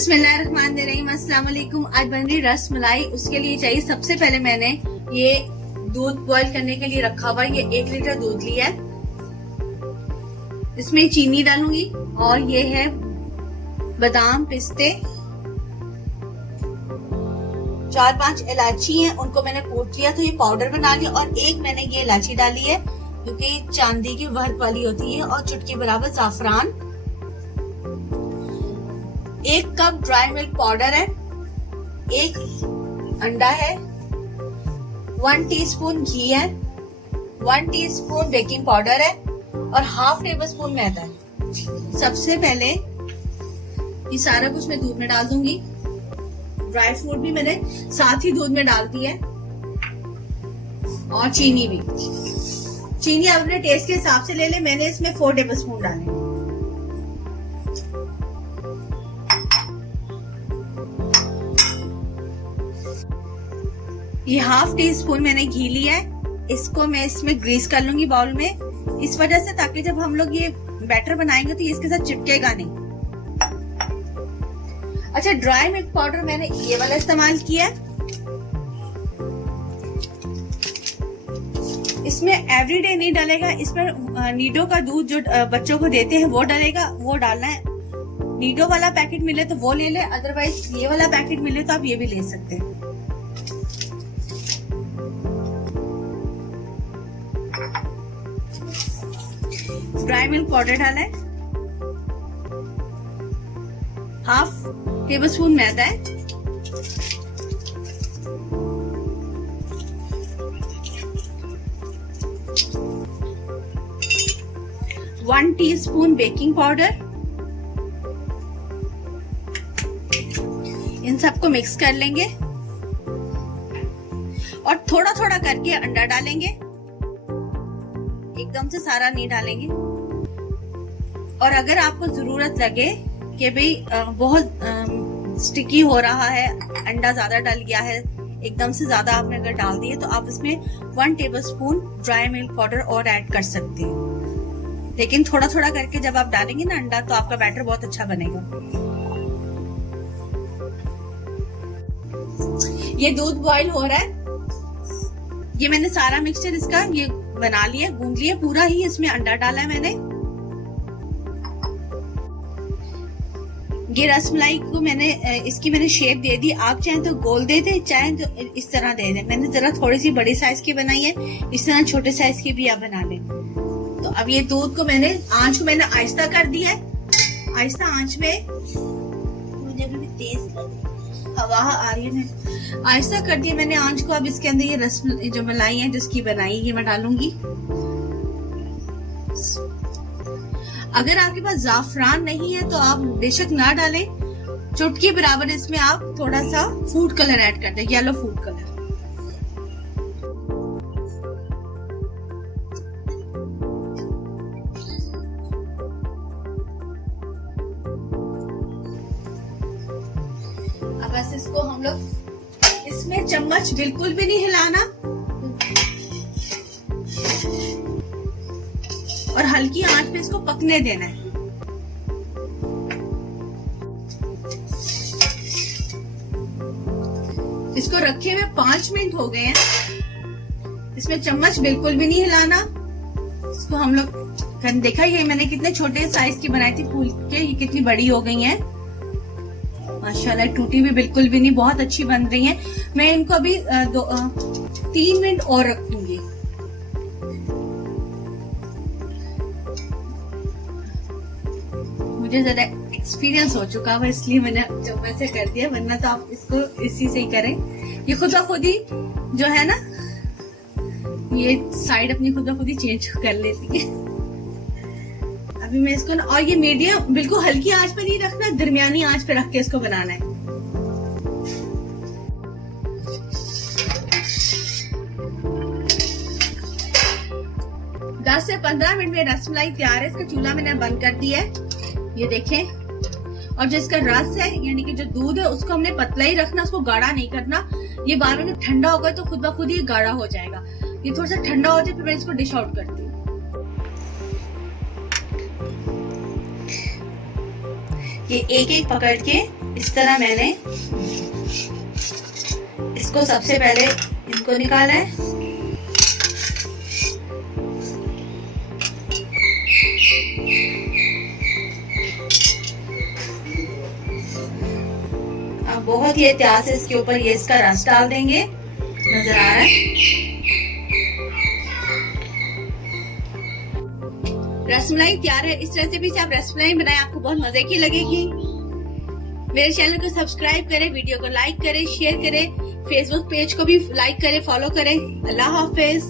बिस्मिल्लाहिर्रहमानिर्रहीम, अस्सलाम वालेकुम। आज बन रही रस मलाई। उसके लिए चाहिए सबसे पहले मैंने ये दूध बॉईल करने के लिए रखा हुआ है। ये 1 लीटर दूध लिया है। इसमें चीनी डालूंगी और ये है बादाम, पिस्ते, 4-5 इलायची हैं, उनको मैंने कूट लिया तो ये पाउडर बना लिया। और एक मैंने ये इलायची डाली है क्योंकि चांदी की वर्क वाली होती है। और चुटकी बराबर जाफरान, 1 कप ड्राई मिल्क पाउडर है, 1 अंडा है, 1 टीस्पून घी है, 1 टीस्पून बेकिंग पाउडर है और ½ टेबल स्पून मैदा है। सबसे पहले ये सारा कुछ मैं दूध में डाल दूंगी। ड्राई फ्रूट भी मैंने साथ ही दूध में डाल दी है और चीनी भी। चीनी आप अपने टेस्ट के हिसाब से ले ले। मैंने इसमें 4 टेबल स्पून डाले। ये ½ टीस्पून मैंने घी लिया है। इसको मैं इसमें ग्रीस कर लूंगी बाउल में, इस वजह से ताकि जब हम लोग ये बैटर बनाएंगे तो ये इसके साथ चिपकेगा नहीं। अच्छा, ड्राई मिल्क पाउडर मैंने ये वाला इस्तेमाल किया है। इसमें एवरीडे नहीं डालेगा, इसमें नीडो का दूध जो बच्चों को देते हैं वो डालेगा, वो डालना है। नीडो वाला पैकेट मिले तो वो ले ले, अदरवाइज ये वाला पैकेट मिले तो आप ये भी ले सकते हैं। ड्राई मिल्क पाउडर डाला है, ½ टेबल स्पून मैदा है, 1 टीस्पून बेकिंग पाउडर। इन सबको मिक्स कर लेंगे और थोड़ा थोड़ा करके अंडा डालेंगे, एकदम से सारा नहीं डालेंगे। और अगर आपको जरूरत लगे कि भाई बहुत स्टिकी हो रहा है, अंडा ज्यादा डल गया है, एकदम से ज्यादा आपने अगर डाल दिए तो आप इसमें 1 table spoon dry milk powder और ऐड कर सकते हैं। लेकिन थोड़ा थोड़ा करके जब आप डालेंगे ना अंडा तो आपका बैटर बहुत अच्छा बनेगा। ये दूध बॉईल हो रहा है। ये मैंने सारा मिक्सचर इसका ये बना लिया, गूंद लिया पूरा ही। इसमें अंडा डाला है मैंने। ये रसमलाई को इसकी मैंने शेप दे दी। आप चाहें तो गोल दे दे, चाहें तो इस तरह दे दे। मैंने जरा थोड़ी सी बड़ी साइज की बनाई है, इस तरह छोटे साइज की भी आप बना लें। तो अब ये दूध को आंच को मैंने आहिस्ता कर दिया है। आहिस्ता आंच में, मुझे भी तेज हवा आ रही है, आहिस्ता कर दिया मैंने आंच को। अब इसके अंदर ये जो मलाई है जिसकी बनाई ये मैं डालूंगी। अगर आपके पास जाफरान नहीं है तो आप बेशक ना डालें। चुटकी बराबर इसमें आप थोड़ा सा फूड कलर ऐड कर दें, येलो फूड कलर। अब बस इसको हम लोग, इसमें चम्मच बिल्कुल भी नहीं हिलाना और हल्की आंच पे इसको पकने देना है। इसको रखे हुए 5 मिनट हो गए हैं। इसमें चम्मच बिल्कुल भी नहीं हिलाना। इसको हम लोग देखा, ये मैंने कितने छोटे साइज की बनाई थी फूल के, ये कितनी बड़ी हो गई हैं माशाल्लाह। टूटी भी बिल्कुल भी नहीं, बहुत अच्छी बन रही हैं। मैं इनको अभी 3 मिनट और रखूंगी। मुझे ज्यादा एक्सपीरियंस हो चुका है इसलिए मैंने चम्मच से कर दिया, वरना तो आप इसको इसी से ही करें। ये खुद ब खुद ही जो है ना, ये साइड अपनी खुद ब खुद ही चेंज कर लेती है। अभी मैं इसको ना, और ये मीडियम, बिल्कुल हल्की आंच पे नहीं रखना, दरमियानी आंच पे रख के इसको बनाना है। दस से 15 मिनट में रसमलाई तैयार है। इसका चूल्हा मैंने बंद कर दिया है, ये देखें। और जो इसका रस है यानी कि जो दूध है उसको हमने पतला ही रखना, उसको गाढ़ा नहीं करना। ये बाद में जब ठंडा होगा तो खुद ब खुद ही गाढ़ा हो जाएगा। ये थोड़ा सा ठंडा हो जाए फिर मैं इसको डिश आउट करती हूँ। ये एक एक पकड़ के इस तरह मैंने इसको सबसे पहले इनको निकाला है। अब बहुत ही एहतियात से इसके ऊपर ये इसका रस डाल देंगे, नजर आ रहा है। रसमलाई तैयार है। इस रेसिपी से आप रसमलाई बनाएं, आपको बहुत मजे की लगेगी। मेरे चैनल को सब्सक्राइब करें, वीडियो को लाइक करें, शेयर करें, फेसबुक पेज को भी लाइक करें, फॉलो करें। अल्लाह हाफिज।